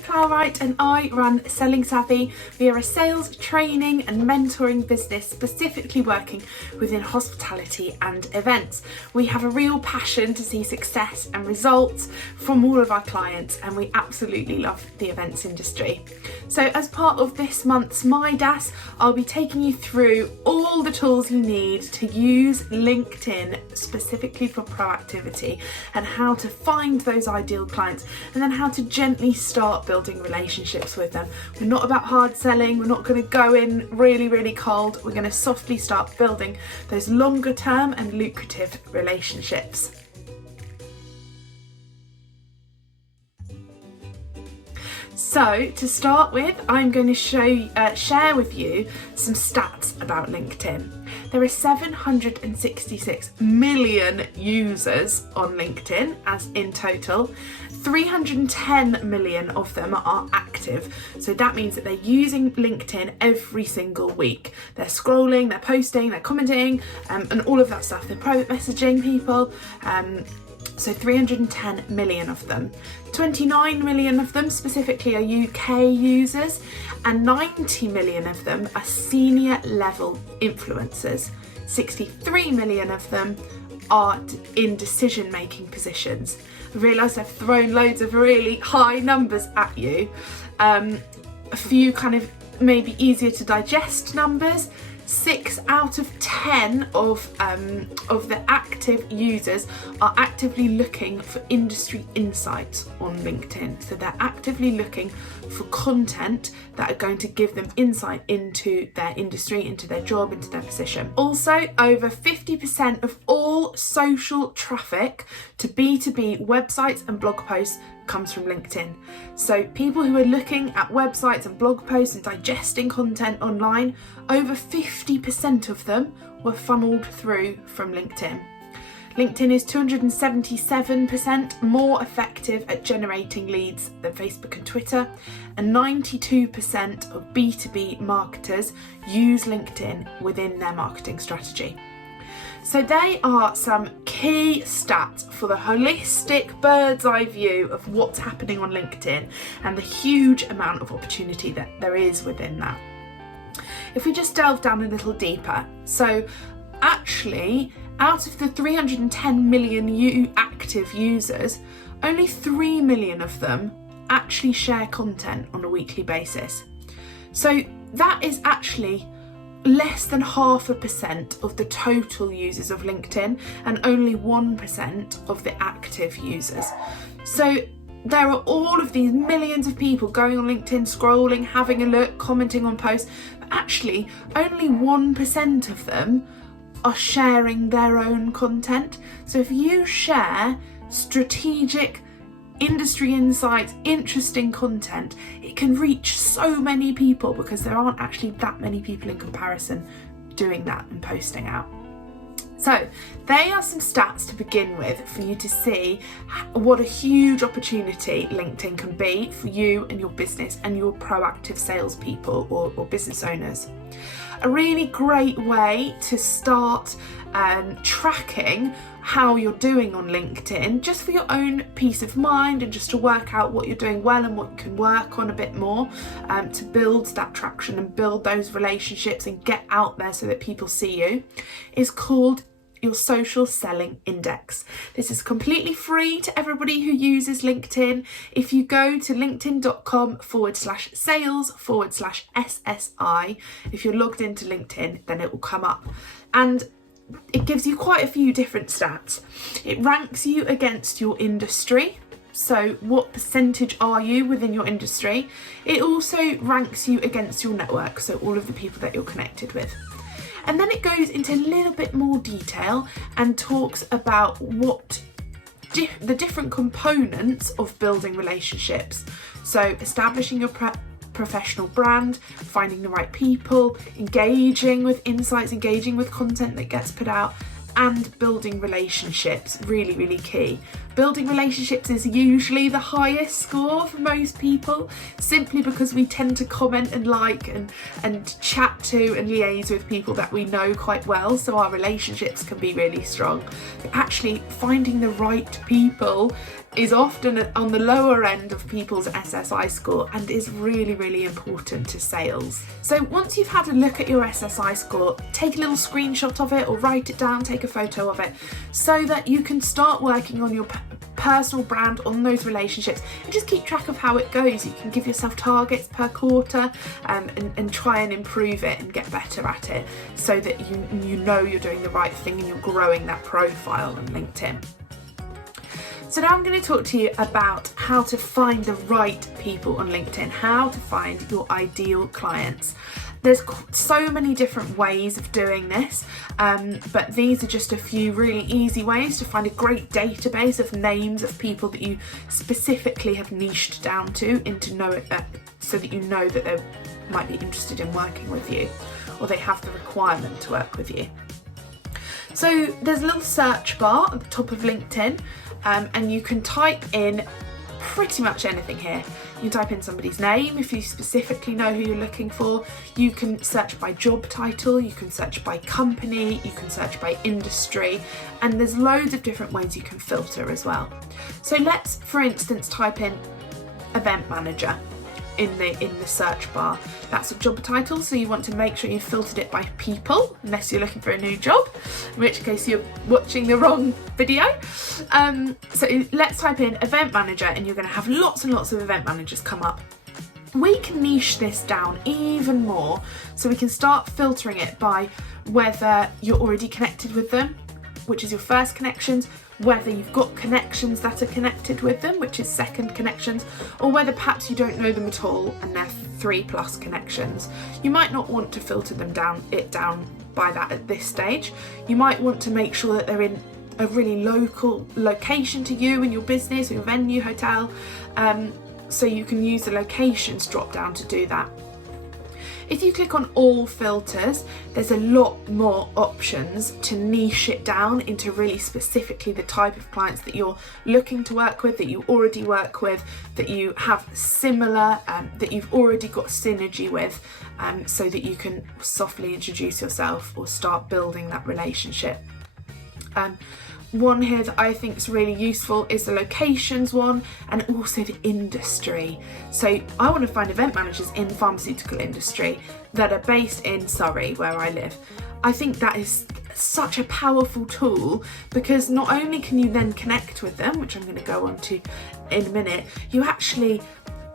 Plowright and I run Selling Savvy. We are a sales, training and mentoring business specifically working within hospitality and events. We have a real passion to see success and results from all of our clients, and we absolutely love the events industry. So as part of this month's Midas, I'll be taking you through all the tools you need to use LinkedIn specifically for proactivity, and how to find those ideal clients, and then how to gently start building relationships with them. We're not about hard selling, we're not going to go in really cold, we're going to softly start building those longer term and lucrative relationships. So to start with, I'm going to share with you some stats about LinkedIn. There are 766 million users on LinkedIn, as in total. 310 million of them are active. So that means that they're using LinkedIn every single week. They're scrolling, they're posting, they're commenting, and all of that stuff. They're private messaging people. So 310 million of them. 29 million of them specifically are UK users, and 90 million of them are senior level influencers. 63 million of them are in decision making positions. I realise I've thrown loads of really high numbers at you. A few kind of maybe easier to digest numbers. 6 out of 10 of the active users are actively looking for industry insights on LinkedIn. So they're actively looking for content that are going to give them insight into their industry, into their job, into their position. Also, over 50% of all social traffic to B2B websites and blog posts comes from LinkedIn. So people who are looking at websites and blog posts and digesting content online, over 50% of them were funneled through from LinkedIn. LinkedIn is 277% more effective at generating leads than Facebook and Twitter, and 92% of B2B marketers use LinkedIn within their marketing strategy. So they are some key stats for the holistic bird's eye view of what's happening on LinkedIn and the huge amount of opportunity that there is within that. If we just delve down a little deeper, so actually out of the 310 million active users, only 3 million of them actually share content on a weekly basis. So that is actually less than 0.5% of the total users of LinkedIn, and only 1% of the active users. So there are all of these millions of people going on LinkedIn, scrolling, having a look, commenting on posts, but actually only 1% of them are sharing their own content. So if you share strategic industry insights, interesting content, it can reach so many people, because there aren't actually that many people in comparison doing that and posting out. So they are some stats to begin with for you to see what a huge opportunity LinkedIn can be for you and your business and your proactive salespeople or business owners. A really great way to start tracking how you're doing on LinkedIn, just for your own peace of mind and just to work out what you're doing well and what you can work on a bit more, to build that traction and build those relationships and get out there so that people see you, is called your social selling index. This is completely free to everybody who uses LinkedIn. If you go to linkedin.com/sales/SSI, if you're logged into LinkedIn, then it will come up. And it gives you quite a few different stats. It ranks you against your industry. So what percentage are you within your industry? It also ranks you against your network, so all of the people that you're connected with. And then it goes into a little bit more detail and talks about what the different components of building relationships. So establishing your professional brand, finding the right people, engaging with insights, engaging with content that gets put out, and building relationships, really key. Building relationships is usually the highest score for most people, simply because we tend to comment and like and chat to and liaise with people that we know quite well, so our relationships can be really strong. But actually finding the right people is often on the lower end of people's SSI score and is really, really important to sales. So once you've had a look at your SSI score, take a little screenshot of it or write it down, take a photo of it, so that you can start working on your personal brand, on those relationships, and just keep track of how it goes. You can give yourself targets per quarter and try and improve it and get better at it, so that you know you're doing the right thing and you're growing that profile on LinkedIn. So now I'm going to talk to you about how to find the right people on LinkedIn, how to find your ideal clients. There's so many different ways of doing this, but these are just a few really easy ways to find a great database of names of people that you specifically have niched down to into know it, so that you know that they might be interested in working with you, or they have the requirement to work with you. So there's a little search bar at the top of LinkedIn, and you can type in pretty much anything here. You can type in somebody's name if you specifically know who you're looking for. You can search by job title, you can search by company, you can search by industry, and there's loads of different ways you can filter as well. So let's, for instance, type in event manager in the search bar. That's a job title, so you want to make sure you've filtered it by people, unless you're looking for a new job, in which case you're watching the wrong video. So let's type in event manager, and you're going to have lots and lots of event managers come up. We can niche this down even more, so we can start filtering it by whether you're already connected with them, which is your first connections, whether you've got connections that are connected with them, which is second connections, or whether perhaps you don't know them at all and they're 3+ connections. You might not want to filter them down by that at this stage. You might want to make sure that they're in a really local location to you and your business or your venue, hotel, so you can use the locations drop down to do that. If you click on all filters, there's a lot more options to niche it down into really specifically the type of clients that you're looking to work with, that you already work with, that you have similar, that you've already got synergy with, so that you can softly introduce yourself or start building that relationship. One here that I think is really useful is the locations one, and also the industry. So I want to find event managers in the pharmaceutical industry that are based in Surrey, where I live. I think that is such a powerful tool, because not only can you then connect with them, which I'm going to go on to in a minute, you actually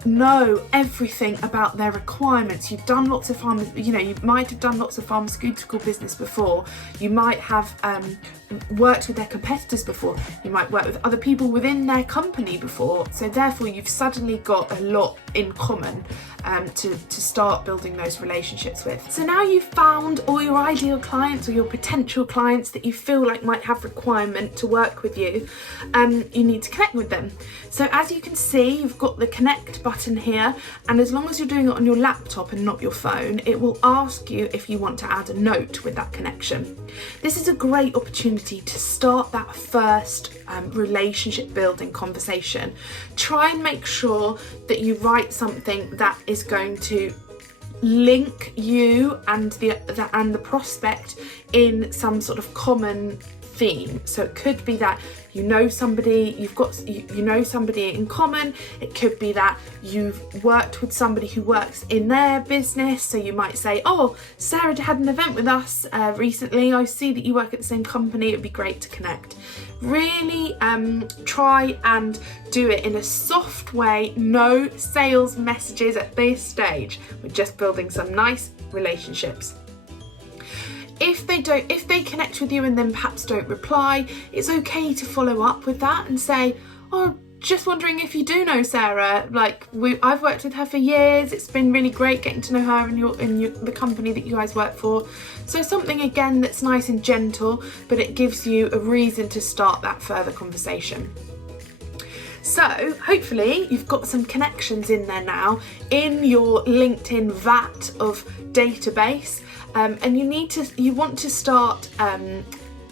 know everything about their requirements. You've done lots of you might have done lots of pharmaceutical business before. You might have worked with their competitors before. You might work with other people within their company before. So therefore you've suddenly got a lot in common to start building those relationships with. So now you've found all your ideal clients or your potential clients that you feel like might have requirement to work with you, you need to connect with them. So as you can see, you've got the connect button here, and as long as you're doing it on your laptop and not your phone, it will ask you if you want to add a note with that connection. This is a great opportunity to start that first relationship building conversation. Try and make sure that you write something that is going to link you and the prospect in some sort of common theme. So it could be that you know somebody, you know somebody in common. It could be that you've worked with somebody who works in their business. So you might say, oh, Sarah had an event with us recently. I see that you work at the same company. It'd be great to connect. Really try and do it in a soft way. No sales messages at this stage. We're just building some nice relationships. If they connect with you and then perhaps don't reply, it's okay to follow up with that and say, oh, just wondering if you do know Sarah. I've worked with her for years. It's been really great getting to know her and the company that you guys work for. So something again that's nice and gentle, but it gives you a reason to start that further conversation. So hopefully you've got some connections in there now in your LinkedIn vat of database. And you want to start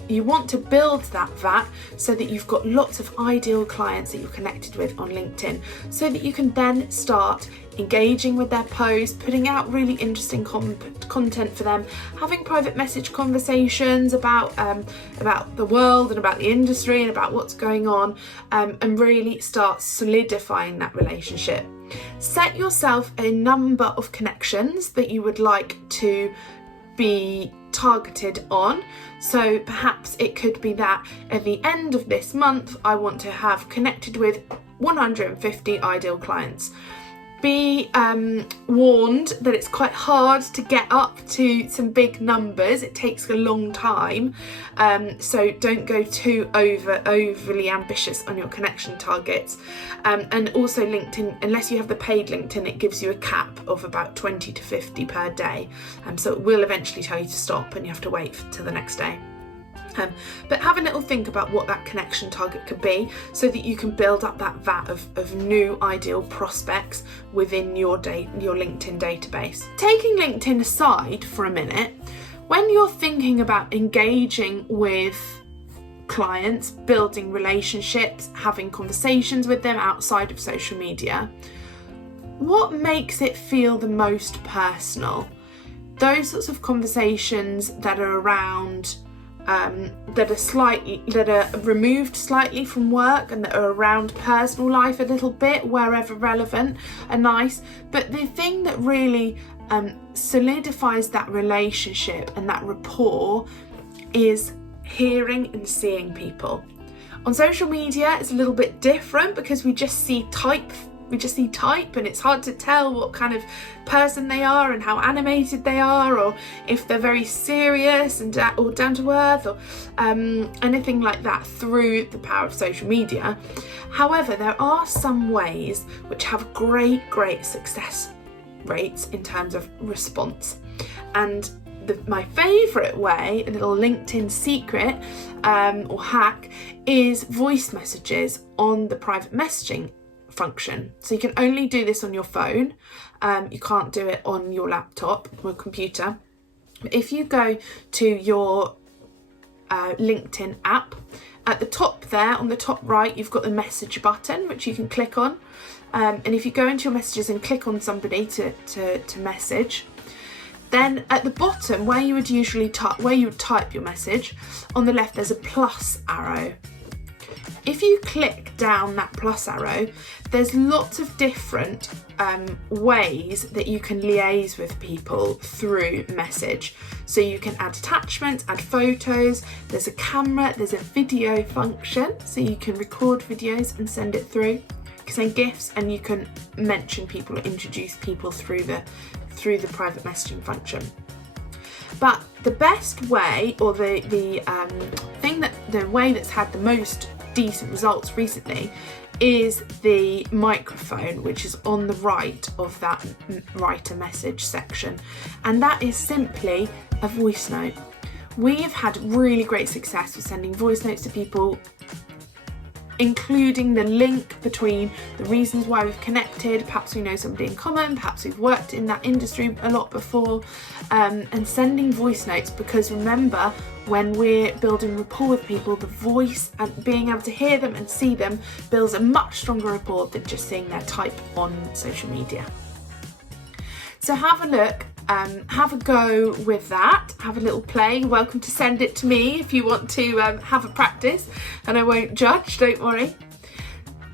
You want to build that VAT so that you've got lots of ideal clients that you're connected with on LinkedIn, so that you can then start engaging with their posts, putting out really interesting content for them, having private message conversations about the world and about the industry and about what's going on, and really start solidifying that relationship. Set yourself a number of connections that you would like to be targeted on. So perhaps it could be that at the end of this month I want to have connected with 150 ideal clients. Be warned that it's quite hard to get up to some big numbers. It takes a long time, so don't go too overly ambitious on your connection targets. And also LinkedIn, unless you have the paid LinkedIn, it gives you a cap of about 20 to 50 per day, so it will eventually tell you to stop and you have to wait till the next day. But have a little think about what that connection target could be, so that you can build up that vat of new ideal prospects within your LinkedIn database. Taking LinkedIn aside for a minute, when you're thinking about engaging with clients, building relationships, having conversations with them outside of social media, what makes it feel the most personal? Those sorts of conversations that are around that are removed slightly from work and that are around personal life a little bit, wherever relevant, are nice. But the thing that really solidifies that relationship and that rapport is hearing and seeing people. On social media, it's a little bit different because we just see type, and it's hard to tell what kind of person they are and how animated they are, or if they're very serious and or down to earth, or anything like that through the power of social media. However, there are some ways which have great success rates in terms of response, and my favourite way, a little LinkedIn secret or hack, is voice messages on the private messaging function. So you can only do this on your phone, you can't do it on your laptop or computer. If you go to your LinkedIn app, at the top there on the top right you've got the message button which you can click on, and if you go into your messages and click on somebody to message, then at the bottom where you would usually type your message, on the left there's a plus arrow. If you click down that plus arrow, there's lots of different ways that you can liaise with people through message. So you can add attachments, add photos, there's a camera, there's a video function, so you can record videos and send it through. You can send GIFs, and you can mention people or introduce people through the private messaging function. But the best way, or the way that's had the most decent results recently, is the microphone, which is on the right of that write a message section, and that is simply a voice note. We have had really great success with sending voice notes to people, including the link between the reasons why we've connected. Perhaps we know somebody in common, perhaps we've worked in that industry a lot before, and sending voice notes, because remember, when we're building rapport with people, the voice and being able to hear them and see them builds a much stronger rapport than just seeing their type on social media. So have a look, have a go with that, have a little play. You're welcome to send it to me if you want to have a practice, and I won't judge, don't worry.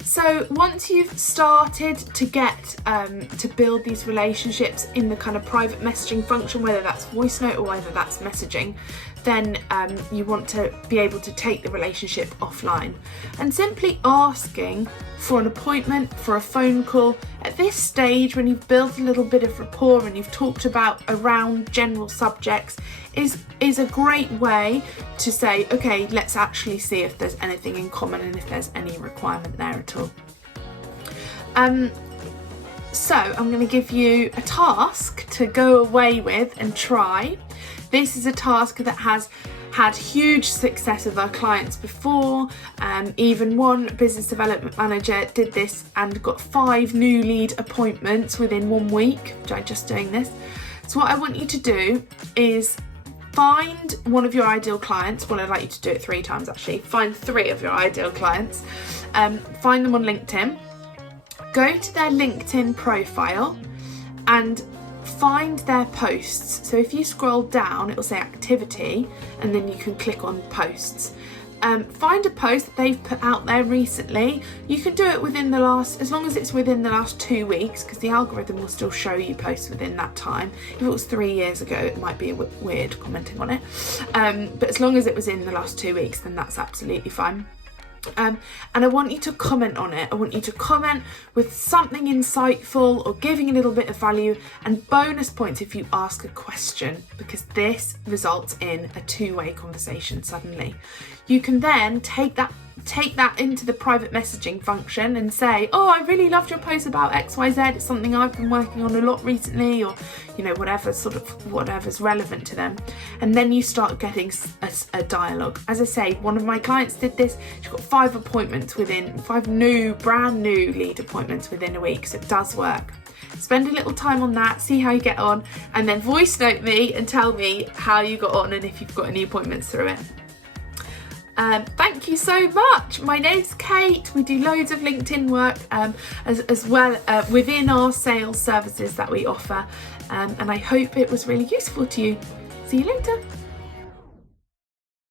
So once you've started to get to build these relationships in the kind of private messaging function, whether that's voice note or whether that's messaging, then you want to be able to take the relationship offline, and simply asking for an appointment, for a phone call at this stage, when you've built a little bit of rapport and you've talked about around general subjects, is a great way to say, okay, let's actually see if there's anything in common and if there's any requirement there at all. So I'm going to give you a task to go away with and try. This is a task that has had huge success with our clients before. Even one business development manager did this and got 5 new lead appointments within 1 week by just doing this. So what I want you to do is Find one of your ideal clients. Well, I'd like you to do it 3 times actually. Find 3 of your ideal clients. Find them on LinkedIn. Go to their LinkedIn profile and find their posts. So if you scroll down, it will say activity, and then you can click on posts. Find a post that they've put out there recently. You can do it within the last, as long as it's within the last 2 weeks, because the algorithm will still show you posts within that time. If it was 3 years ago, it might be a bit weird commenting on it. But as long as it was in the last 2 weeks, then that's absolutely fine. And I want you to comment on it. I want you to comment with something insightful or giving a little bit of value, and bonus points if you ask a question, because this results in a 2-way conversation suddenly. You can then take that into the private messaging function and say, oh, I really loved your post about XYZ. It's something I've been working on a lot recently, or, you know, whatever's relevant to them. And then you start getting a dialogue. As I say, one of my clients did this. She got 5 appointments within, 5 brand new lead appointments within a week. So it does work. Spend a little time on that, see how you get on, and then voice note me and tell me how you got on and if you've got any appointments through it. Thank you so much. My name's Kate. We do loads of LinkedIn work as well within our sales services that we offer, and I hope it was really useful to you. See you later.